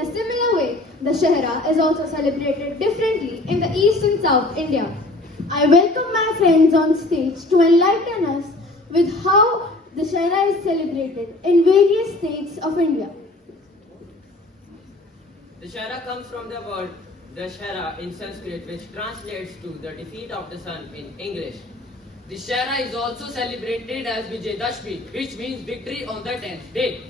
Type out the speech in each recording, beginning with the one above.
In a similar way, Dussehra is also celebrated differently in the East and South India. I welcome my friends on stage to enlighten us with how Dussehra is celebrated in various states of India. Dussehra comes from the word Dussehra in Sanskrit, which translates to the defeat of the sun in English. Dussehra is also celebrated as Vijayadashmi, which means victory on the 10th day.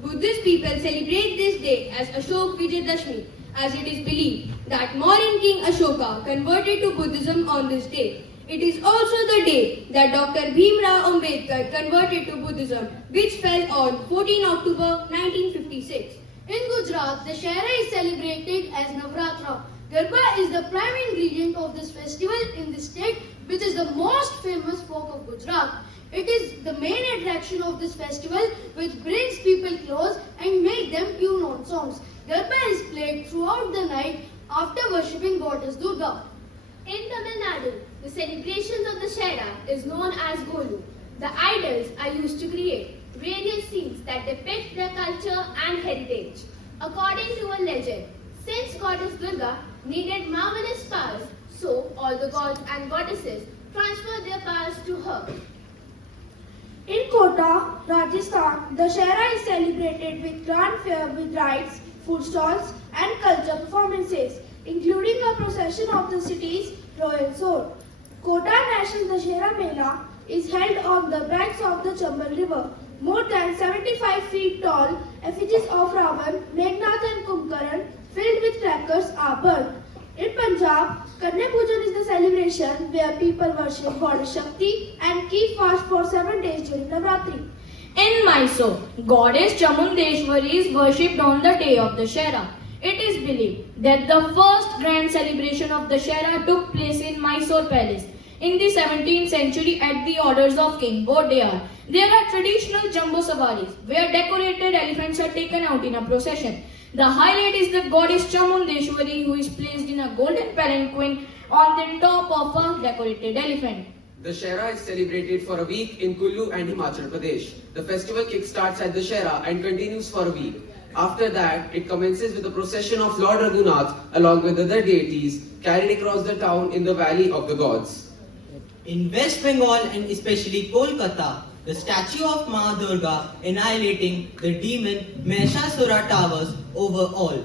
Buddhist people celebrate this day as Ashok Vijayadashmi, as it is believed that Mauryan king Ashoka converted to Buddhism on this day. It is also the day that Dr. Bhimrao Ambedkar converted to Buddhism, which fell on 14 October 1956. In Gujarat, Dussehra is celebrated as Navratra. Garba is the prime ingredient of this festival in the state, which is the most famous folk of Gujarat. It is the main attraction of this festival, which brings people close and make them tune on songs. Garba is played throughout the night after worshipping goddess Durga. In Tamil Nadu, the celebrations of Dussehra is known as Golu. The idols are used to create various scenes that depict their culture and heritage. According to a legend, since goddess Durga needed marvelous powers, so all the gods and goddesses transferred their powers to her. In Kota, Rajasthan, Dussehra is celebrated with grand fair with rides, food stalls and culture performances, including a procession of the city's royal sword. Kota National Dussehra Mela is held on the banks of the Chambal River. More than 75 feet tall effigies of Ravan, Meghnad and Kumbhakarn filled with crackers are burnt. In Punjab, Kanya Pujan is the celebration where people worship goddess Shakti and keep fast for 7 days during Navratri. In Mysore, goddess Chamundeshwari is worshipped on the day of Dussehra. It is believed that the first grand celebration of Dussehra took place in Mysore Palace in the 17th century at the orders of King Bodayar. There are traditional jumbo safaris where decorated elephants are taken out in a procession. The highlight is the goddess Chamundeshwari, who is placed in a golden palanquin on the top of a decorated elephant. Dussehra is celebrated for a week in Kullu and Himachal Pradesh. The festival kickstarts at Dussehra and continues for a week. After that, it commences with a procession of Lord Raghunath along with other deities carried across the town in the Valley of the Gods. In West Bengal and especially Kolkata, the statue of Ma Durga annihilating the demon Mahishasura towers over all.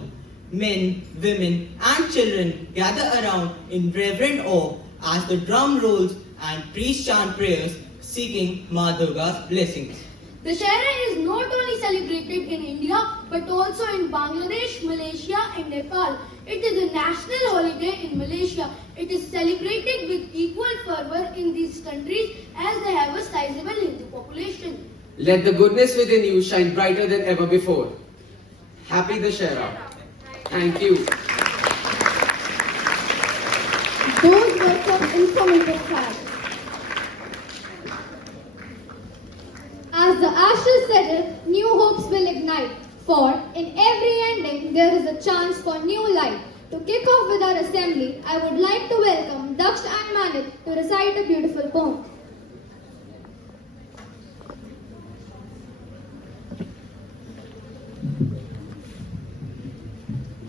Men, women and children gather around in reverent awe as the drum rolls and priests chant prayers seeking Ma Durga's blessings. Dussehra is not only celebrated in India but also in Bangladesh, Malaysia and Nepal. It is a national holiday in Malaysia. It is celebrated with equal fervor in these countries as they have a sizable Hindu population. Let the goodness within you shine brighter than ever before. Happy Dussehra. Thank you. Those were some informative facts. As the ashes settle, new hopes will ignite. For in every ending, there is a chance for new light. To kick off with our assembly, I would like to welcome Daksh and Manik to recite a beautiful poem.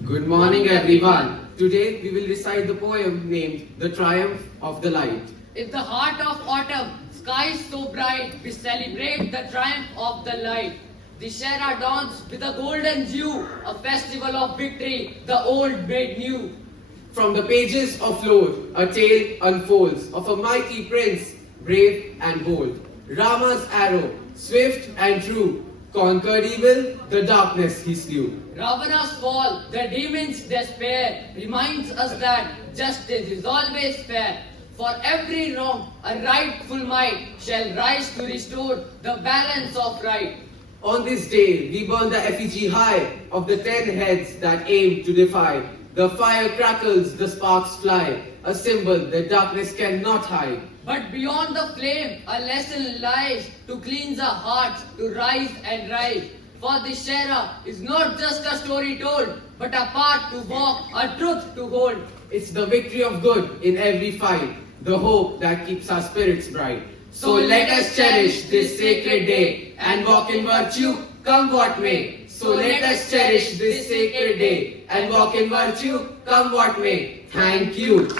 Good morning, everyone. Today we will recite the poem named The Triumph of the Light. In the heart of autumn, skies so bright, we celebrate the triumph of the light. Dussehra dawns with a golden dew, a festival of victory, the old made new. From the pages of lore, a tale unfolds of a mighty prince, brave and bold. Rama's arrow, swift and true, conquered evil, the darkness he slew. Ravana's fall, the demon's despair, reminds us that justice is always fair. For every wrong, a rightful might shall rise to restore the balance of right. On this day, we burn the effigy high of the 10 heads that aim to defy. The fire crackles, the sparks fly, a symbol that darkness cannot hide. But beyond the flame, a lesson lies to cleanse our hearts, to rise and rise. For Dussehra is not just a story told, but a path to walk, a truth to hold. It's the victory of good in every fight, the hope that keeps our spirits bright. So let us cherish this sacred day and walk in virtue, come what may. So let us cherish this sacred day and walk in virtue, come what may. Thank you.